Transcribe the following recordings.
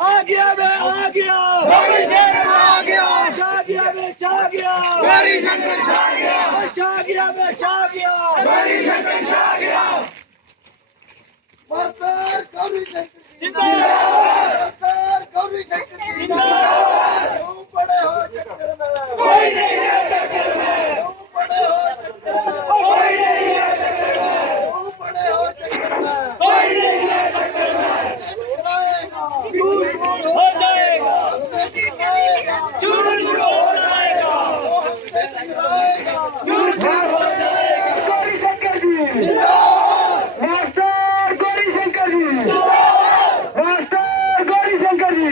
आ गया बे आ गया, आ गया, छा गया बे छा गया, गौरी शंकर छा गया, छा गया बे छा गया, गौरी शंकर छा गया। मास्टर गौरी शंकर जिंदाबाद, मास्टर गौरी शंकर जिंदाबाद। तुम बड़े हो चक्कर में, कोई नहीं है टक्कर में, तुम बड़े हो चक्कर में, कोई नहीं है टक्कर में, तुम बड़े हो चक्कर में, कोई नहीं है टक्कर में। चूर हो जाएगा, हमसे टकराएगा, चूर चूर हो जाएगा, वो हमसे टकराएगा, चूर चूर हो जाएगा। Gauri Shankar ji, master Gauri Shankar ji, master Gauri Shankar ji.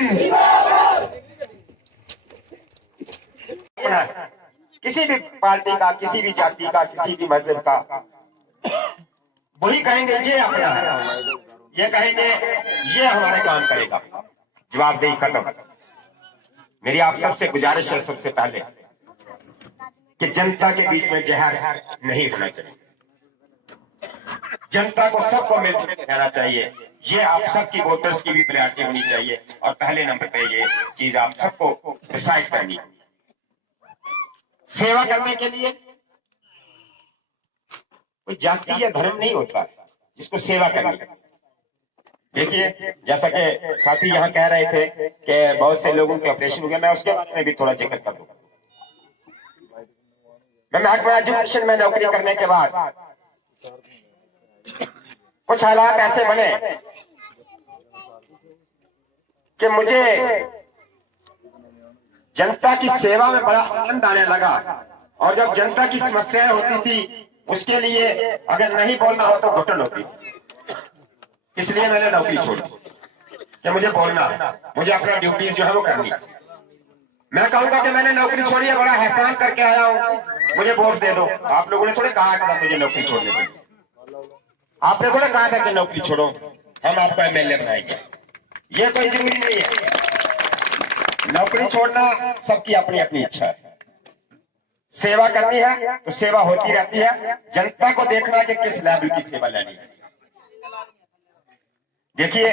किसी भी पार्टी का, किसी भी जाति का, किसी भी मजहब का, वही कहेंगे ये अपना है, ये कहेंगे ये हमारे काम करेगा। जवाबदेही खत्म। मेरी आप सबसे गुजारिश है सबसे पहले कि जनता के बीच में जहर नहीं होना चाहिए। जनता को सबको मिलकर रहना चाहिए। ये आप सबकी वोटर्स की भी प्रायोरिटी होनी चाहिए और पहले नंबर पे ये चीज आप सबको डिसाइड करनी है। सेवा करने के लिए कोई जाति या धर्म नहीं होता जिसको सेवा करनी। देखिए, जैसा कि साथी यहाँ कह रहे थे कि बहुत से लोगों के ऑपरेशन हो गया, मैं उसके बारे में भी थोड़ा जिक्र कर दूं। मैं महकमा एजुकेशन में नौकरी करने के बाद कुछ हालात ऐसे बने कि मुझे जनता की सेवा में बड़ा आनंद आने लगा। और जब जनता की समस्याएं होती थी उसके लिए अगर नहीं बोलना हो तो घुटन होती। इसलिए मैंने नौकरी छोड़ दी कि मुझे बोलना है, मुझे अपना ड्यूटीज जो है वो करनी है। मैं कहूंगा कि मैंने नौकरी छोड़ी है, बड़ा एहसान करके आया हूं, मुझे वोट दे दो। आप लोगों ने थोड़े कहा था मुझे नौकरी छोड़ने के लिए, आपने थोड़े कहा था कि नौकरी छोड़ो, हम आपका एमएलए बनाएंगे। ये कोई जरूरी नहीं है। नौकरी छोड़ना सबकी अपनी अपनी इच्छा है। सेवा करनी है तो सेवा होती रहती है। जनता को देखना कि किस लेवल की सेवा लेनी है। देखिए,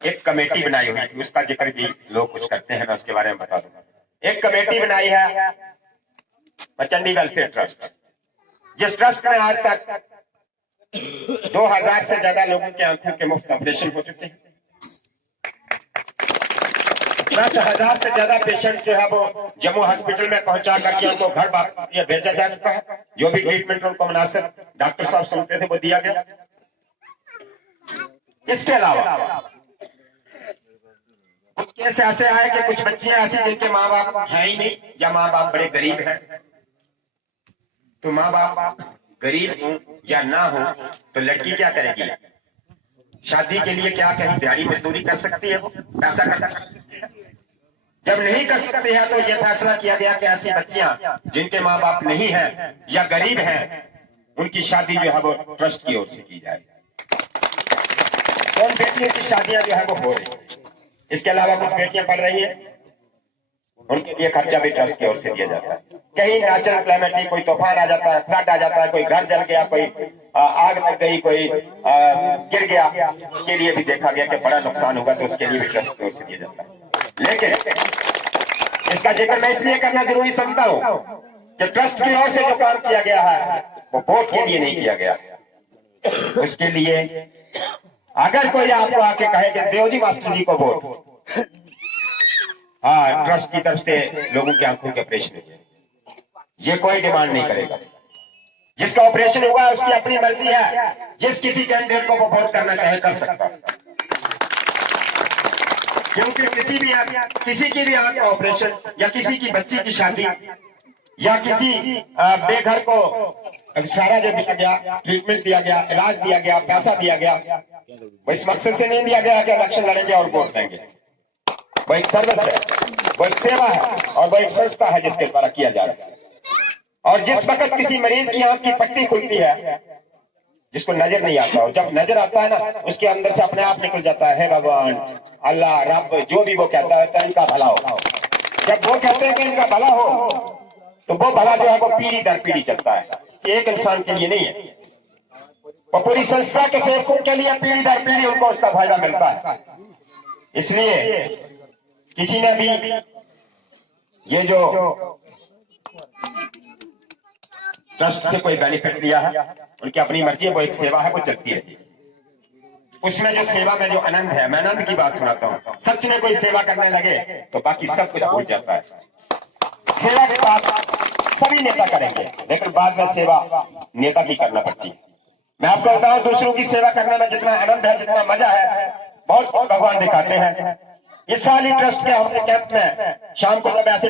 एक कमेटी बनाई हुई थी, उसका जिक्र भी लोग कुछ करते हैं, मैं उसके बारे में बता दूंगा। एक कमेटी बनाई है पचंडी वेलफेयर ट्रस्ट, जिस ट्रस्ट में आज तक 2000 से ज्यादा लोगों के आंखों के मुफ्त ऑपरेशन हो चुके हैं। 10,000 से ज्यादा पेशेंट जो है वो जम्मू हॉस्पिटल में पहुंचा करके उनको घर वापस भेजा जा चुका है। जो भी ट्रीटमेंट उनको मुनासिब डॉक्टर साहब समझते थे वो दिया गया। इसके अलावा कुछ केस ऐसे आए कि कुछ बच्चियां ऐसी जिनके माँ बाप हैं ही नहीं या माँ बाप बड़े गरीब हैं। तो माँ बाप गरीब हो या ना हो तो लड़की क्या करेगी? शादी के लिए क्या कहीं दिहाड़ी मजदूरी कर सकती है, वो पैसा कर सकती है। जब नहीं कर सकती है तो यह फैसला किया गया कि ऐसी बच्चियां जिनके माँ बाप नहीं है या गरीब हैं उनकी शादी जो है वो ट्रस्ट की ओर से की जाए। उन बेटियों की शादियां जो है वो हो रही। इसके अलावा कुछ बेटियां पढ़ रही है, उनके लिए खर्चा भी ट्रस्ट की ओर से दिया जाता है। कहीं नेचुरल क्लाइमेटी, कोई तूफान आ जाता है, फ्लड आ जाता है, कोई घर जल गया, कोई आग लग गई, कोई गिर गया, उसके लिए भी देखा गया कि बड़ा नुकसान होगा तो उसके लिए भी ट्रस्ट की ओर से दिया जाता है। लेकिन इसका जिक्र मैं इसलिए करना जरूरी समझता हूं कि ट्रस्ट की ओर से जो काम किया गया है वो वोट के लिए नहीं किया गया। उसके लिए अगर कोई आपको आके कहे कि देव जी मास्टर जी को वोट, हाँ, ट्रस्ट की तरफ से लोगों की आंखों के ऑपरेशन हुए, ये कोई डिमांड नहीं करेगा। जिसका ऑपरेशन हुआ उसकी अपनी मर्जी है, जिस किसी कैंडिडेट को वो वोट करना चाहे कर सकता है। क्योंकि किसी की भी आंख का ऑपरेशन या किसी की बच्ची की शादी या किसी बेघर को सारा जो दिया गया, ट्रीटमेंट दिया गया, इलाज दिया गया, पैसा दिया गया, वो इस मकसद से नहीं दिया गया कि इलेक्शन लड़ेंगे और वोट देंगे। वो एक सर्विस है, वो एक सेवा है और वो एक संस्था है जिसके द्वारा किया जा रहा है। और जिस वक्त किसी मरीज की आंख की पट्टी खुलती है जिसको नजर नहीं आता, और जब नजर आता है ना उसके अंदर से अपने आप निकल जाता है, हे भगवान, अल्लाह, रब, जो भी वो कहता है इनका भला हो। जब वो कहते हैं कि इनका भला हो तो वो भला जो है वो पीढ़ी दर पीढ़ी चलता है, एक इंसान के लिए नहीं है। और पूरी संस्था के सेवकों के लिए पीढ़ी दर पीढ़ी उनको उसका फायदा मिलता है। इसलिए किसी ने भी ये जो ट्रस्ट से कोई बेनिफिट लिया है, उनकी अपनी मर्जी है, वो एक सेवा है, वो चलती रही। उसमें जो सेवा में जो आनंद है, मैं आनंद की बात सुनाता हूँ। सच में कोई सेवा करने लगे तो बाकी सब कुछ भूल जाता है। सेवा के बाद सभी नेता करेंगे, लेकिन बाद में सेवा नेता की करना पड़ती है। मैं आपको बताऊं, दूसरों की सेवा करने में जितना आनंद है, जितना मजा है, बहुत भगवान दिखाते हैं। इस साल ही ट्रस्ट के हमारे कैंप में शाम को तब ऐसे